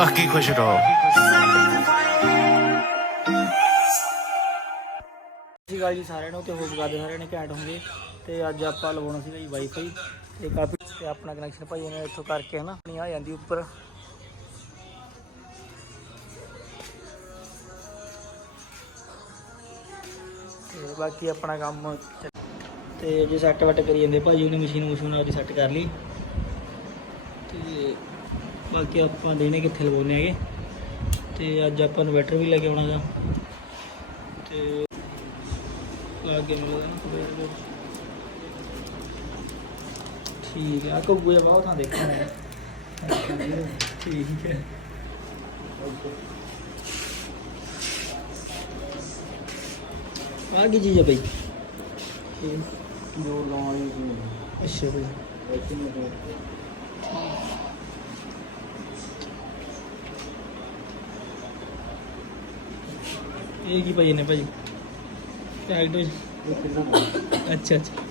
ਬਾਕੀ ਖੁਸ਼ ਰਹੋ ਸਤਿ ਸ਼੍ਰੀ ਅਕਾਲ ਜੀ ਸਾਰਿਆਂ ਨੂੰ ਤੇ ਹੋਪ ਕਰਦੇ ਸਾਰਿਆਂ ਨੇ ਘੈਂਟ ਹੋਣਗੇ ਤੇ ਅੱਜ ਆਪਾਂ ਲਵਾਉਣਾ ਸੀਗਾ ਜੀ ਵਾਈਫਾਈ ਤੇ ਕਾਫੀ ਤੇ ਆਪਣਾ ਕਨੈਕਸ਼ਨ ਭਾਈ ਨੇ ਇੱਥੋਂ ਕਰਕੇ ਹਨਾ, ਆਪਣੀ ਆ ਜਾਂਦੀ ਉੱਪਰ। ਤੇ ਬਾਕੀ ਆਪਣਾ ਕੰਮ ਚ- ਤੇ ਜੇ ਸੈੱਟ ਵੱਟ ਕਰੀ ਜਾਂਦੇ ਭਾਜੀ ਉਹਨੇ ਮਸ਼ੀਨ ਮਸ਼ੀਨ ਆਪਦੀ ਸੈੱਟ ਕਰ ਲਈ। ਤੇ ਬਾਕੀ ਆਪਾਂ ਦੇਣੇ ਕਿੱਥੇ ਲਵਾਉਣੇ ਹੈਗੇ। ਤੇ ਅੱਜ ਆਪਾਂ ਇਨਵਰਟਰ ਵੀ ਲੈ ਕੇ ਆਉਣਾ ਗਾ। ਤੇ ਲਾਗੇ ਮਿਲਦਾ ਨਾ। ਠੀਕ ਹੈ ਕੋ ਜਿਹਾ ਬਹੁਤ ਥਾਂ ਦੇਖਣਾ ਹੈ ਠੀਕ ਹੈ ਆ ਕੀ ਚੀਜ਼ ਹੈ ਬਈ? ਜੋ ਲਾਉਣ ਅੱਛਾ ਬਈ। ਇਹ ਕੀ ਭਾਈ ਨੇ ਟੈਗਡ ਇਹ ਕਿੰਨਾ ਅੱਛਾ ਅੱਛਾ।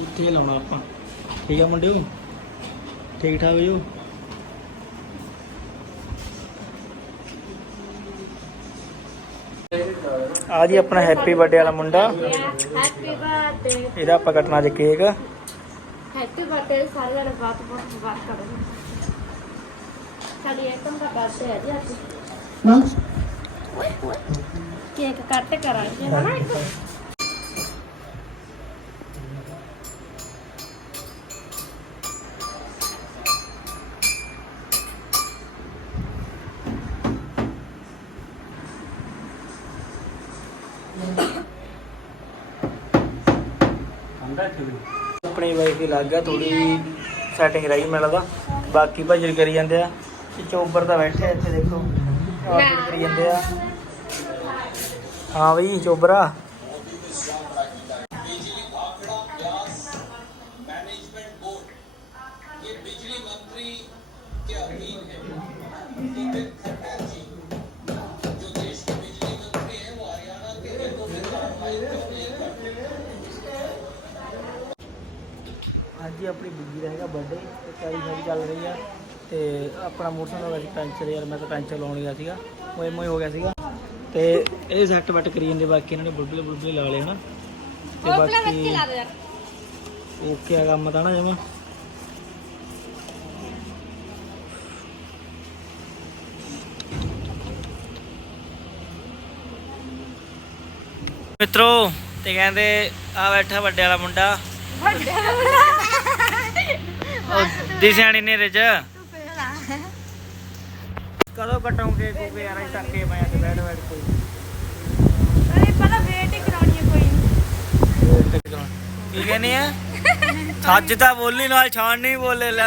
ਇੱਥੇ ਲਾਉਣਾ ਆਪਾਂ। ਠੀਕ ਆ ਮੁੰਡਿਓ? ਠੀਕ ਠਾਕ ਹੋ ਆ ਜੀ ਆਪਣਾ ਹੈਪੀ ਬਰਥਡੇ ਵਾਲਾ ਮੁੰਡਾ। ਹੈਪੀ ਬਰਥਡੇ ਇਹਦਾ ਆਪਾਂ ਕੱਟਣਾ ਅੱਜ ਕੇਕ ਹੈਪੀ ਬਰਥਡੇ ਸਾਰੇ ਜਣੇ ਬਾਤ ਬਹੁਤ ਬਾਤ ਕਰੋ ਸਾਡੀ ਆਈਟਮ ਦਾ ਬਰਥਡੇ ਹੈ ਜੀ ਅੱਜ ਕੇਕ ਕੱਟ ਕਰਾਂਗੇ ਹਨਾ ਇੱਕ ਆਪਣੀ ਵਾਈਫ ਲੱਗ ਗਿਆ ਥੋੜੀ ਸੈਟਿੰਗ ਰਹੀ ਮੈਨੂੰ ਲੱਗਦਾ ਬਾਕੀ ਭਾਜੀ ਕਰੀ ਜਾਂਦੇ ਆ। ਚੋਬਰ ਤਾਂ ਬੈਠੇ ਇੱਥੇ ਦੇਖੋ। ਆਹ ਕਰੀ ਜਾਂਦੇ ਆ। ਹਾਂ ਬਈ, ਚੋਬਰਾ। ਅੱਜ ਹੀ ਆਪਣੀ ਬੀਬੀ ਦਾ ਹੈਗਾ ਬਰਥਡੇ ਤੇ ਤਿਆਰੀ ਸਾਰੀ ਚੱਲ ਰਹੀ ਆ। ਤੇ ਆਪਣਾ ਮੋਟਰਸਾਈਕਲ ਵੈਸੇ ਪੈਂਚਰ ਯਾਰ ਮੈਂ ਤਾਂ ਪੈਂਚਰ ਲਾਉਣ ਗਿਆ ਸੀਗਾ। ਮੋਏ ਮੋਏ ਹੋ ਗਿਆ ਸੀਗਾ। ਤੇ ਇਹ ਸੈੱਟ ਵੱਟ ਕਰੀ ਜਾਂਦੇ ਬਾਕੀ ਇਹਨਾਂ ਨੇ ਬੁਲਬੁਲੇ ਬੁਲਬੁਲੇ ਲਾ ਲਏ ਹਨਾ? ਤੇ ਬਾਕੀ ਦੇ ਓਕੇ ਆ ਕੰਮ ਤਾਂ ਨਾ ਜਮਾ? ਮਿੱਤਰੋ ਤੇ ਕਹਿੰਦੇ ਆ ਬੈਠਾ ਵੱਡੇ ਵਾਲਾ ਮੁੰਡਾ। ਉਹ ਦਿਸਿਆਣੀ ਨੇ ਰਿਜ ਕਦੋਂ ਕਟਾਉਂਗੇ ਕੋਈ ਯਾਰ ਅਸੀਂ ਟੱਕੇ ਮੈਂ ਤੇ ਬੈਠ ਬੈਠ ਕੋਈ ਅਰੇ ਪਹਿਲਾਂ ਵੇਟ ਹੀ ਕਰਾਉਣੀ ਹੈ ਕੋਈ। ਕੀ ਕਹਿੰਦੀ ਆ? ਸੱਚ ਤਾਂ ਬੋਲੀ ਨਾਲ ਛਾਣ ਨਹੀਂ ਬੋਲੇ ਲੈ।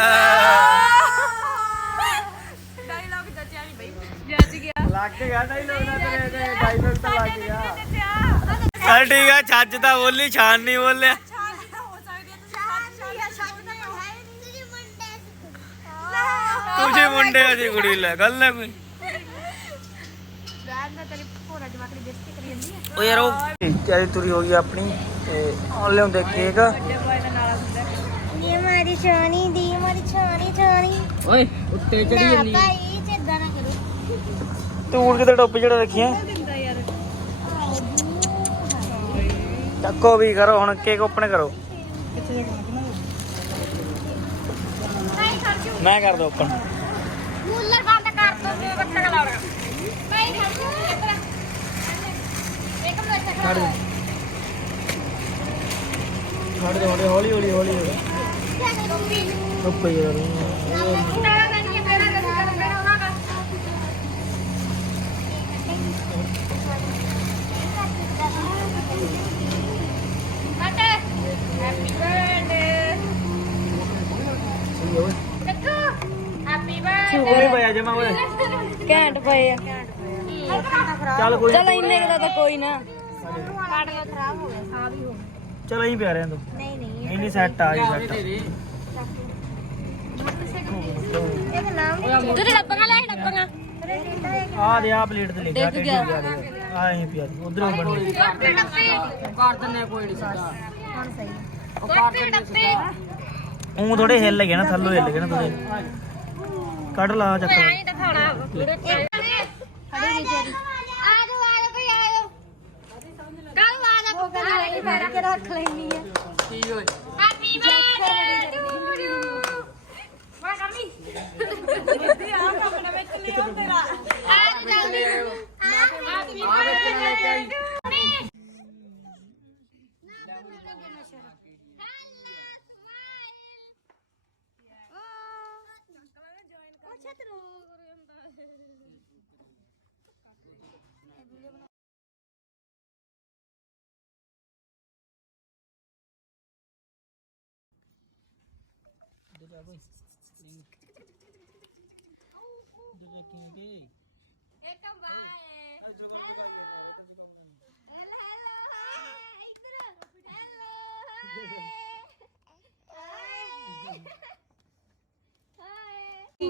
ਡਾਇਲੌਗ ਦੱਸਿਆ ਨਹੀਂ ਬਈ। ਜੱਜ ਗਿਆ। ਲੱਗ ਗਿਆ ਡਾਇਲੋਗ ਨਾ ਤੇਰੇ ਤੇ ਡਾਇਲੋਗ ਤਾਂ ਲੱਗ ਗਿਆ। ਚੱਲ ਠੀਕ ਆ ਛੱਜ ਤਾਂ ਬੋਲੀ ਛਾਣ ਨਹੀਂ ਬੋਲਿਆ ਛਾਲੀ ਤਾਂ ਹੋ ਸਕਦੀ ਹੈ ਤੁਸੀਂ ਛਾਲੀ ਹੈ ਛਾਲੀ ਤਾਂ ਹੈ ਨਹੀਂ ਤੁਸੀਂ ਮੁੰਡੇ ਅਸੀਂ ਕੁੜੀ ਲੈ ਗੱਲ ਨਾ ਕੋਈ ਬੈਡ ਨਾ ਤੇਰੀ ਭੋਰਾ ਜਵਾਕੜੀ ਬੇਇੱਜ਼ਤੀ ਕਰੀ ਜਾਂਦੀ ਹੈ ਉਹ ਯਾਰ ਉਹ ਤਿਆਰੀ ਤੁਰੀ ਹੋ ਗਈ ਆਪਣੀ ਤੇ ਆਉਣ ਲਿਆਉਂਦੇ ਕੇਕ ਇਹ ਮਾਰੀ ਛਾਣੀ ਦੀ ਮਾਰੀ ਛਾਣੀ ਛਾਣੀ ਓਏ ਉੱਤੇ ਚੜੀ ਨਾ ਜਾਂਦੀ ਭਾਈ ਚੇਦਾਂ ਨਾ ਕਰੋ ਤੂੰ ਕਿਤੇ ਟੋਪੀ ਜਿਹੜਾ ਰੱਖੀਆਂ ਚੱਕੋ ਵੀ ਕਰੋ ਹੁਣ ਕੇਕ ਓਪਨ ਕਰੋ। ਮੈਂ ਕਰ ਦੋ ਓਪਨ। ਕੂਲਰ ਬੰਦ ਕਰ ਦੋ ਮੈਂ ਬੱਚਾ ਲਾਉਣਾ। ਨਹੀਂ ਖਰਚੂ ਇੱਧਰ ਇੱਕ ਮਿੰਟ ਛੱਡ ਦੇ ਛੱਡ ਦੇ ਹੌਲੀ ਹੌਲੀ ਹੌਲੀ ਹੌਲੀ ਉੱਪਰ ਯਾਰ Happy birthday. Happy birthday. ਕੋਈ ਪਿਆ ਜਮਾ ਓਏ। ਘੈਂਟ ਪਏ ਆ। ਚੱਲ ਕੋਈ ਚਲ ਇੰਨੇ ਕੁ ਦਾ ਤਾਂ ਕੋਈ ਨਾ। ਕਾਰਡ ਦਾ ਖਰਾਬ ਹੋ ਗਿਆ ਸਾਹ ਵੀ ਹੋ ਗਿਆ ਚਲ ਅਸੀਂ ਪਿਆ ਰਹੇ ਤੂੰ ਨਹੀਂ ਨਹੀਂ ਨਹੀਂ ਨਹੀਂ ਸੈੱਟ ਆ ਜੀ ਸੈੱਟ ਇਹਦਾ ਨਾਮ ਨਹੀਂ ਤੂੰ ਡੱਬਾਂ ਲੈ ਡੱਬਾਂ ਆ ਦੇ ਆ ਪਲੇਟ ਤੇ ਲਿਖਿਆ ਟੇਡੀ ਆ ਆ ਅਸੀਂ ਪਿਆ ਉਧਰੋਂ ਬਣ ਗਈ। ਡੱਬੇ ਕਰ ਦਿੰਨੇ ਕੋਈ ਨਹੀਂ ਸਿੱਧਾ। ਹੁਣ ਸਹੀ। ਉਹ ਡੱਬੇ ਉਹ ਥੋੜੇ ਹਿੱਲ ਗਏ ਨਾ ਥੱਲੋਂ ਹਿੱਲ ਗਏ ਨਾ ਥੋੜੇ ਕੱਢ ਲਾ ਚੱਕ ਆਈ ਤਾਂ ਖਾਣਾ ਖੜੀ ਵਿਚਾਰੀ ਆ ਜਾ ਆ ਜਾ ਭਈ ਆ ਜਾ ਕੱਲ ਆ ਜਾ ਉਹ ਕਹਿੰਦੀ ਮੈਂ ਕੇ ਰੱਖ ਲੈਣੀ ਹੈ ਕੀ ਹੋਏ। ਹੈਪੀ ਬਰਥਡੇ ਟੂ ਯੂ ਵਾ ਕਰਨੀ ਦੀ ਆ ਕੰਮ ਨਾ ਵਿੱਚ ਲਿਓ ਤੇਰਾ। ਆ ਜਾ ਜਲਦੀ ਹੈਪੀ ਬਰਥਡੇ ਟੂ ਮੀ ਨਾ ਬੰਦਾ ਲੱਗੇ ਨਾ ਸ਼ਰ ਅੱਛਾ ਤੈਨੂੰ ਇੱਕ ਬਾਏ ਹੈਲੋ ਹੈਲੋ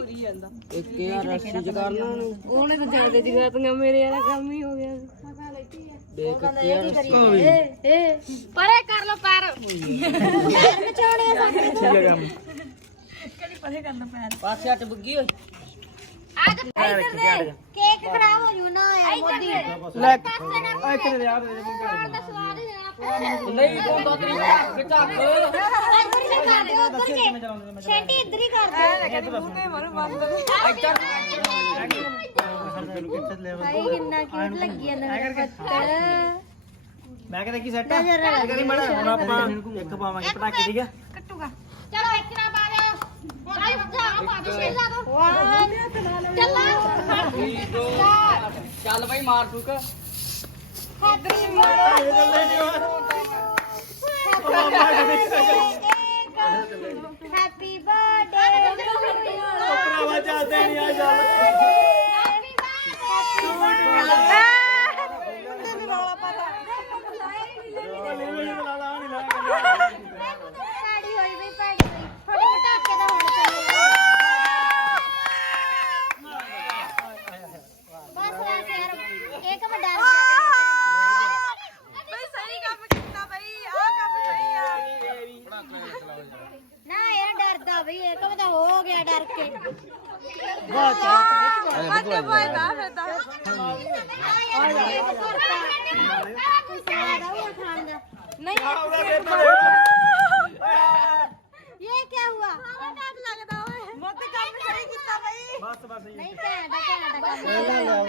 ਇੱਧਰ ਹੈਲੋ ਇੱਕ ਯਾਰ ਰੱਸੀ ਚ ਕਰਨਾ? ਉਹਨੂੰ ਉਹਨੇ ਤਾਂ ਜ਼ਿਆਦਾ ਦੀ ਗਾਤੀਆਂ ਮੇਰੇ ਵਾਲਾ ਕੰਮ ਹੀ ਹੋ ਗਿਆ। ਦੇਖ ਕੇ ਯਾਰ ਪਰੇ ਕਰ ਲੋ ਪੈਰ। ਪੈਰ ਵਿਚਾੜੇ ਸਾਡੇ ਠੀਕ ਹੈ ਕੰਮ। ਪਾਸੇ ਹੱਟ ਬੁੱਗੀ ਓਏ। ਆ ਜਾ ਇੱਧਰ ਦੇ। ਕੇਕ ਖਰਾਬ ਹੋ ਜੂ ਨਾ ਯਾਰ ਮੋਦੀ ਲੈ ਆ ਇੱਕ ਦੇ ਯਾਰ ਦੇ। ਨਹੀਂ ਦੋ ਦੋ। ਤਰੀ ਖਿਚਾ ਕੇ ਇੱਧਰ ਹੀ ਕਰ ਦੇ ਉੱਧਰ ਕੇ ਛੇਂਟੀ ਇੱਧਰ ਹੀ ਕਰ ਦੇ ਭਾਈ ਕਿੰਨਾ ਕਿਊਟ ਲੱਗੀ ਜਾਂਦਾ ਮੇਰਾ ਪੁੱਤਰ ਮੈਂ ਕਹਿੰਦਾ ਕੀ ਸੈੱਟ ਆ? ਕਰੀ ਮੜਾ ਹੁਣ ਆਪਾਂ ਇੱਕ ਪਾਵਾਂਗੇ ਪਟਾਕੇ ਠੀਕ ਹੈ ਕੱਟੂਗਾ। ਚਲੋ ਇੱਕ ਨਾ ਪਾ ਦਿਓ। ਭਾਈ ਜਾ ਪਾ ਦੇ ਛੇਲ ਲਾ ਦੋ ਚੱਲ। ਚੱਲ ਬਾਈ ਮਾਰ ਫੂਕ ਹੈਪੀ ਬਰਥਡੇ ਭਰਾਵਾ ਚੱਲਦੇ ਨਹੀਂ ਆ ਚੱਲ ਹੈਪੀ ਸਾੜੀ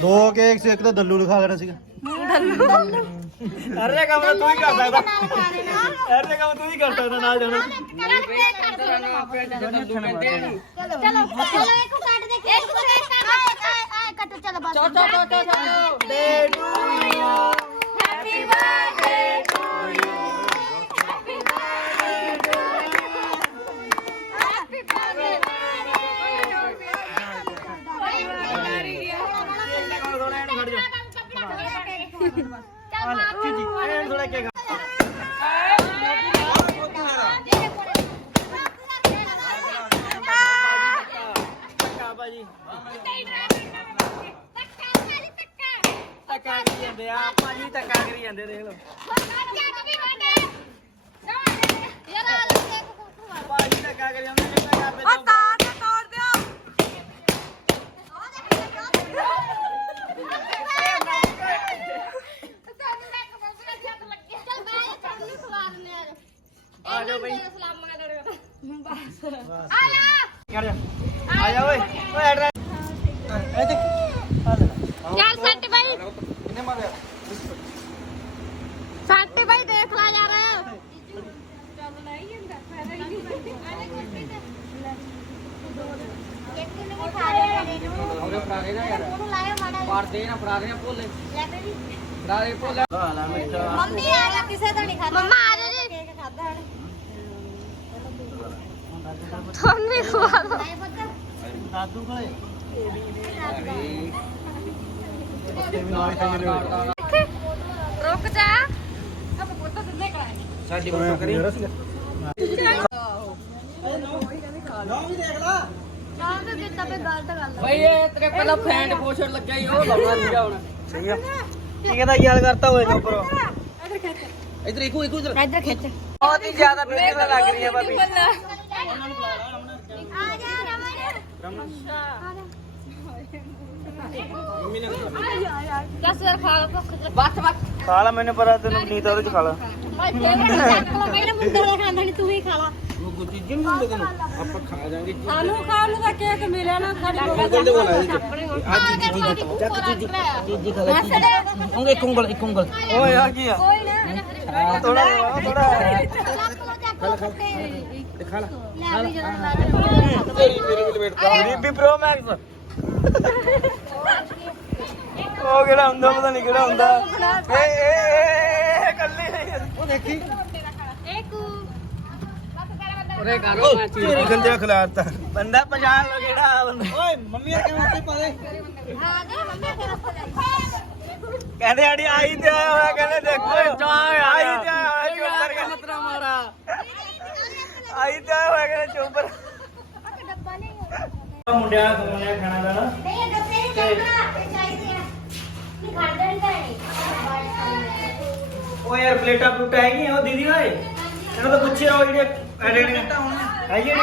ਦੋ ਕੇਕ ਸੀ ਇੱਕ ਤਾਂ ਦੱਲੂ ਲਿਖਾ ਦੇਣਾ ਸੀਗਾ ਅਰੇ ਕੰਮ ਤਾਂ ਤੂੰ ਹੀ ਕਰ ਸਕਦਾ ਨਾਲ ਖਾ ਲੈਣਾ ਅਰੇ ਕੰਮ ਤੂੰ ਹੀ ਕਰ ਸਕਦਾ ਨਾਲ ਜਾਣਾ ਚਲੋ ਕੇਕ ਕੱਟ ਦੋ ਚਲੋ ਚਲੋ ਇੱਕ ਕੱਟ ਦੇ ਕੇਕ ਇੱਕ ਕੱਟ ਆ ਕੱਟ ਚਲੋ ਬਸ ਚੋ ਚੋ ਚੋ ਚੋ happy birthday to you happy birthday to you happy birthday ਆ ਲੈ ਚੀਜੀ ਇਹ ਥੋੜਾ ਕੇਕ ਧੱਕਾ ਕਰੀ ਜਾਂਦੇ ਆ ਭਾਜੀ ਧੱਕਾ ਕਰੀ ਜਾਂਦੇ ਦੇਖ ਲਓ ਭਾਜੀ ਧੱਕਾ ਕਰੀ ਜਾਂਦੇ ਨੇ ਮੈਂ ਆਪੇ ਤੋਂ ਆ ਜਾਓ ਬਈ ਆ ਜਾ ਕਰ ਜਾ ਆ ਜਾ ਓਏ ਓਏ ਐਡਰੈਸ ਇਹ ਦੇਖ ਆ ਲੈ ਚੱਲ ਸੱਟ ਬਾਈ ਕਿੰਨੇ ਮਾਰਿਆ ਸੱਟ ਬਾਈ ਦੇਖ ਲਾ ਯਾਰ ਉਹਦੇ ਫੜਾ ਦੇ ਨਾ ਯਾਰ। ਪਾੜ ਦੇ ਨਾ ਫੜਾ ਦੇ ਨਾ ਭੋਲੇ। ਫੜਾ ਦੇ ਭੋਲੇ। ਹਾਲਾ ਮਿੱਠਾ। ਮੰਮੀ ਆ ਜਾ ਕਿਸੇ ਤੋਂ ਨਹੀਂ ਖਾਦਾ ਮੰਮਾ ਆ ਜਾ ਜੀ। ਕੇਕ ਖਾਦਾ ਤੁਹਾਨੂੰ ਵੀ ਖਵਾ ਦੋ। ਦਾਦੂ ਕੋਲੇ? ਰੁਕ ਜਾ। ਆਪਾਂ ਪੁੱਤ ਦਿੰਦੇ ਕਰਾਂਗੇ ਸਾਡੀ ਬੱਕਰੀ ਕਰੀ। ਨਾਮ ਤੇ ਦਿੱਤਾ ਪੇ ਗਲਤ ਗੱਲ ਬਈ ਇਹ ਤੇਰੇ ਪਹਿਲਾਂ ਫੈਨ ਪੋਸ਼ਣ ਲੱਗਿਆ ਹੀ ਉਹ ਲਾਉਣਾ ਸੀਗਾ ਹੁਣ। ਸਹੀ ਆ। ਕੀ ਕਹਿੰਦਾ ਯਾਦ ਕਰਤਾ ਹੋਏ ਉੱਪਰ? ਇਧਰ ਇੱਕੋ ਇੱਕੋ ਇਧਰ। ਇੱਧਰ ਖਿੱਚ। ਬਹੁਤ ਹੀ ਜ਼ਿਆਦਾ ਬਿਊਟੀਫੁਲ ਲੱਗ ਰਹੀ ਹੈ ਭਾਬੀ। ਆ ਜਾ ਰਮਨ। ਦਸ ਵਾਰ ਖਾ ਲਓ ਭੁੱਖ ਤੇ ਬੱਸ ਬੱਸ। ਖਾ ਲਾ ਮੈਨੂੰ ਪਤਾ ਤੈਨੂੰ ਨੀਤ ਉਹਦੇ ਚ ਖਾ ਲਾ। ਪਹਿਲਾਂ ਮੁੰਡੇ ਦਾ ਖਾਂਦਾ ਨਹੀਂ ਤੂੰ ਹੀ ਖਾ ਲਾ। ਉਹ ਚੀਜ਼ਾਂ ਨਹੀਂ ਹੁੰਦੇ ਤੈਨੂੰ ਆਪਾਂ ਖਾ ਜਾਾਂਗੇ ਸਾਨੂੰ ਖਾਣ ਨੂੰ ਤਾਂ ਕੇਕ ਮਿਲਿਆ ਨਾ ਸਾਡੇ ਕੋਲ ਦੇ ਬੋਲਾ ਆ ਜੀ ਜੀ ਜੀ ਚੱਕ ਜੀ ਖਾ ਲੈ ਉਂਗਲ ਇੱਕ ਉਂਗਲ ਇੱਕ ਉਂਗਲ ਓਏ ਆ ਕੀ ਆ ਕੋਈ ਨਾ ਥੋੜਾ ਥੋੜਾ ਖਾ ਲਾ ਖਾ ਲਾ ਲੈ ਵੀ ਜਦੋਂ ਲਾ ਤੇਰੀ ਮੇਰੇ ਕੋਲ ਵੇਟ ਗਰੀਬੀ ਪ੍ਰੋ ਮੈਕਸ ਉਹ ਕਿਹੜਾ ਹੁੰਦਾ ਪਤਾ ਨਹੀਂ ਕਿਹੜਾ ਹੁੰਦਾ ਏ ਏ ਏ ਕੱਲੀ ਉਹ ਦੇਖੀ ਕਰੋ ਤੇਰੀ ਖਿਲਾਰਤਾ ਬੰਦਾ ਪਛਾਣ ਲੋ ਕਿਹੜਾ ਬੰਦਾ। ਓਏ ਮੰਮੀ ਆ ਕਿਵੇਂ ਉੱਤੇ ਪਾ ਦੇ। ਆ ਗਿਆ ਮੰਮੀ ਤੇਰਾ ਫੋਨ ਕਹਿੰਦੇ ਆੜੀ ਆਈ ਤੇ ਆਇਆ ਹੋਇਆ ਕਹਿੰਦੇ ਦੇਖੋ। ਆਈ ਤੇ ਆਇਆ ਹੋਇਆ ਚੋਪਰ। ਕਹਿੰਦੇ ਮਤਰਾ ਮਾਰਾ। ਆਈ ਤੇ ਆਇਆ ਹੋਇਆ ਕਹਿੰਦੇ ਚੋਪਰ। ਡੱਬਾ ਨਹੀਂ ਹੋਇਆ ਮੁੰਡਿਆਂ ਨੂੰ ਖਵਾਉਣਾ ਖਾਣਾ ਦਾਣਾ ਨਹੀਂ ਇਹ ਨਹੀਂ ਚਾਹੀਦਾ ਇਹ ਚਾਹੀਦੇ ਆ। ਨਹੀਂ ਖਾਂਦੇ ਨਹੀਂ ਤਾਂ ਨਹੀਂ ਉਹ ਯਾਰ ਪਲੇਟਾਂ ਪਲੂਟਾਂ ਹੈਗੀਆਂ ਉਹ ਦੀਦੀ ਓਏ ਇਹਨਾਂ ਤੋਂ ਪੁੱਛਿਆ ਉਹ ਜਿਹੜੇ आइए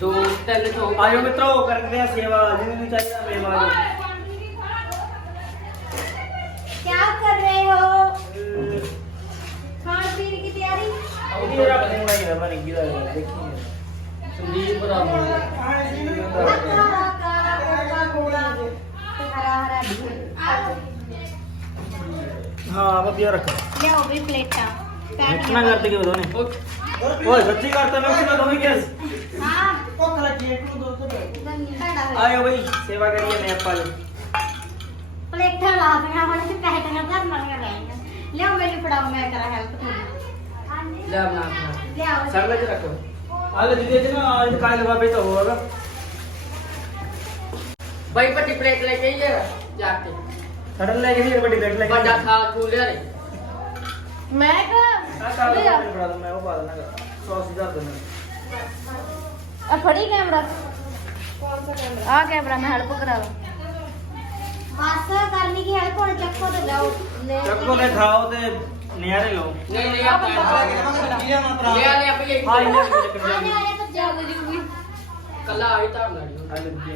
तो पहले तो आयो मित्रों कर रहे सेवा जिन्हें चाहिए मेहमान क्या कर रहे हो खान पीने की तैयारी अभी मेरा पूरा ही रमन गिरा है देखिए संदीप बना हरा हरा ਹਾਂ ਵਧੀਆ ਰੱਖ ले भी प्लेटा ਮਿਕਸ ਨਾ ਕਰਦੇ ਕਿ ਦੋਨੇ ਓਏ ਸੱਚੀ ਕਰਤਾ ਮੈਂ ਉਸੇ ਦੋਨੇ ਕਿਸ हां ਭੁੱਖ ਲੱਗੀ ਇੱਕ ਨੂੰ ਦੋ गंदा ਆਇਓ ਬਈ ਸੇਵਾ ਕਰੀਏ ਮੈਂ ਆਪਾਂ ਜੀ प्लेटा ला बिना होने से कहे टंगा कर मर गए ले आओ मेरी पड़ाओ मैं करा हेल्प थोड़ी ਲੈ ਬਣਾ ले आओ ਸਰਲੇ ਚ ਰੱਖੋ ਆ ਲੈ ਦੀਦੀ ਜੀ ਨਾ ਅੱਜ ਕਾਲ ਬਾਬੇ ਤਾਂ ਹੋਗਾ ਬਈ ਪੱਟੀ ਪਲੇਟ ਲੈ ਕੇ ਆਈਏ ਜਾ ਕੇ ਸੜਨ ਲੈ ਕੇ ਨਹੀਂ ਵੱਡੀ ਪਲੇਟ ਲੈ ਕੇ ਵੱਡਾ ਖਾ ਖੂ ਲਿਆ ਰੇ मैं का ਆ ਕਾਲ ਬਾਬੇ ਨੂੰ ਫੜਾ ਦੋ ਮੈਂ ਉਹ ਪਾ ਦੇਣਾ ਸੌਸ ਦਾ ਦੇਣਾ अब फड़ी कैमरा कौन सा कैमरा आ कैमरा मैं हेल्प करा लो बस करनी की हेल्प होने चक्को तो लाओ ले ਚੱਕੋ ਤੇ ਖਾਓ ਤੇ ਨਿਆਰੇ ਲਓ ਨਹੀਂ ਨਹੀਂ ਆਪਾਂ ਲਿਆ ਲਿਆ ਭਈ ਹਾਂ ਇਹ आने वाले तो ज्यादा जरूरी ਕੱਲਾ ਆਈ ਤਾਂ ਲੜੀ ਆ ਲੈ ਵੀ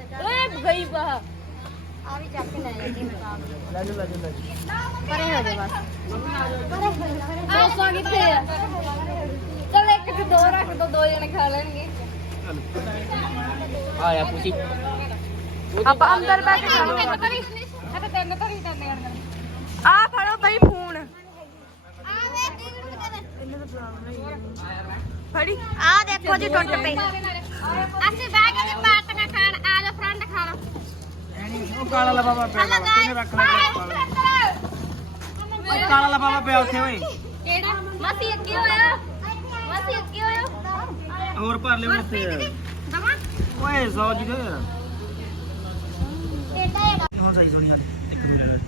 ਗਈ ਬਾਹ ਆ ਵੀ ਚੱਕ ਲੈ ਜਾਂਦੀ ਮੈਂ ਤਾਂ ਲੈ ਜਾ ਲੈ ਜਾ ਲੈ ਜਾ ਪਰੇ ਹੋ ਜਾ ਬਸ। ਦੋਸਤਾਂ ਕਿੱਥੇ ਆ? ਚਲ ਇੱਕ ਤੇ ਦੋ ਰੱਖ ਦੋ ਦੋ ਜਣੇ ਖਾ ਲੈਣਗੇ। ਆ ਯਾ ਪੁੱਛੀ। ਆਪਾਂ ਅੰਦਰ ਬੈਠ ਕੇ ਖਾਣੇ ਆ ਤੇ ਤਿੰਨ ਧਰੀ ਦੰਨੇ ਕਰਨ ਆ ਫੜੋ ਬਈ ਫੋਨ। ਆਵੇ ਟਿਕਟ ਕਿਤੇ ਇਹਨੇ ਤਾਂ ਪ੍ਰੋਬਲਮ ਫੜੀ। ਆ ਦੇਖੋ ਜੀ ਟੁੱਟ ਪਈ। ਅਸੀਂ ਬੈਗ ਦੇ ਪਾਟੀਆਂ ਖਾਣ। ਆ ਜਾ ਖਾਣ ਉਹ ਕਾਲਾ ਲਫਾਫਾ ਪਿਆ ਰੱਖ ਉਹ ਕਾਲਾ ਉੱਥੇ ਓਏ। ਕਿਹੜਾ? ਮਾਸੀ ਅੱਗੇ ਹੋਇਆ। ਮਾਸੀ ਅੱਗੇ ਹੋਇਆ। ਹੋਰ ਭਰ ਲਿਓ ਉੱਥੇ ਦਵਾ ਓਏ 100 ਜੀ ਦੇ। ਸਹੀ ਸੋਨੀ ਹਾਲ ਇੱਕ ਦੂਰੇ ਨਾਲ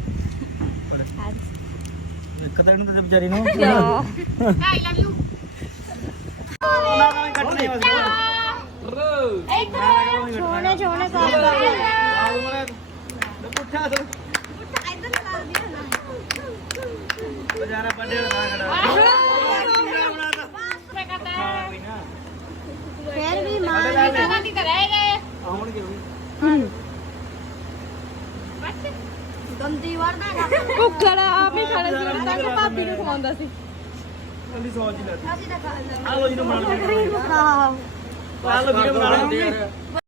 ਇੱਕ ਤਾਂ ਇਹਨੂੰ ਤੇ ਵਿਚਾਰੀ ਨੂੰ। ਆਈ ਲਵ ਯੂ ਉਹਨਾਂ ਦਾ ਵੀ ਕੱਟਣੇ ਬਸ ਛੋਣੇ ਛੋਣੇ ਪੁੱਠਾ ਸੋ ਬਜ਼ਾਰਾ ਵੱਡੇ ਦਾ ਖੜਾ। ਮੈਂ ਕਰਦਾ ਹੈ ਫੇਰ ਵੀ ਨਾਲ ਨੇ। ਨਹੀਂ ਤਾਂ ਰਹਿ ਗਏ ਆਉਣਗੇ ਵੀ। ਬਸ। ਗੰਦੀ ਵਰਦਾ ਭੁੱਖੜ ਆਪ ਹੀ ਖਾਣਾ ਸੀ ਤਾਂ ਕਿ ਭਾਬੀ ਨੂੰ ਖਵਾਉਂਦਾ ਸੀ। ਕੱਲੀ ਸੌਜ ਹੀ ਲੈ। ਅਸੀਂ ਤਾਂ ਖਾ ਲੈਂਦੇ। ਆ ਲੋ ਜੀ ਨੂੰ ਬਣਾ ਲਓ ਹਾਂ ਵੀਡੀਓ ਬਣਾ ਲਓ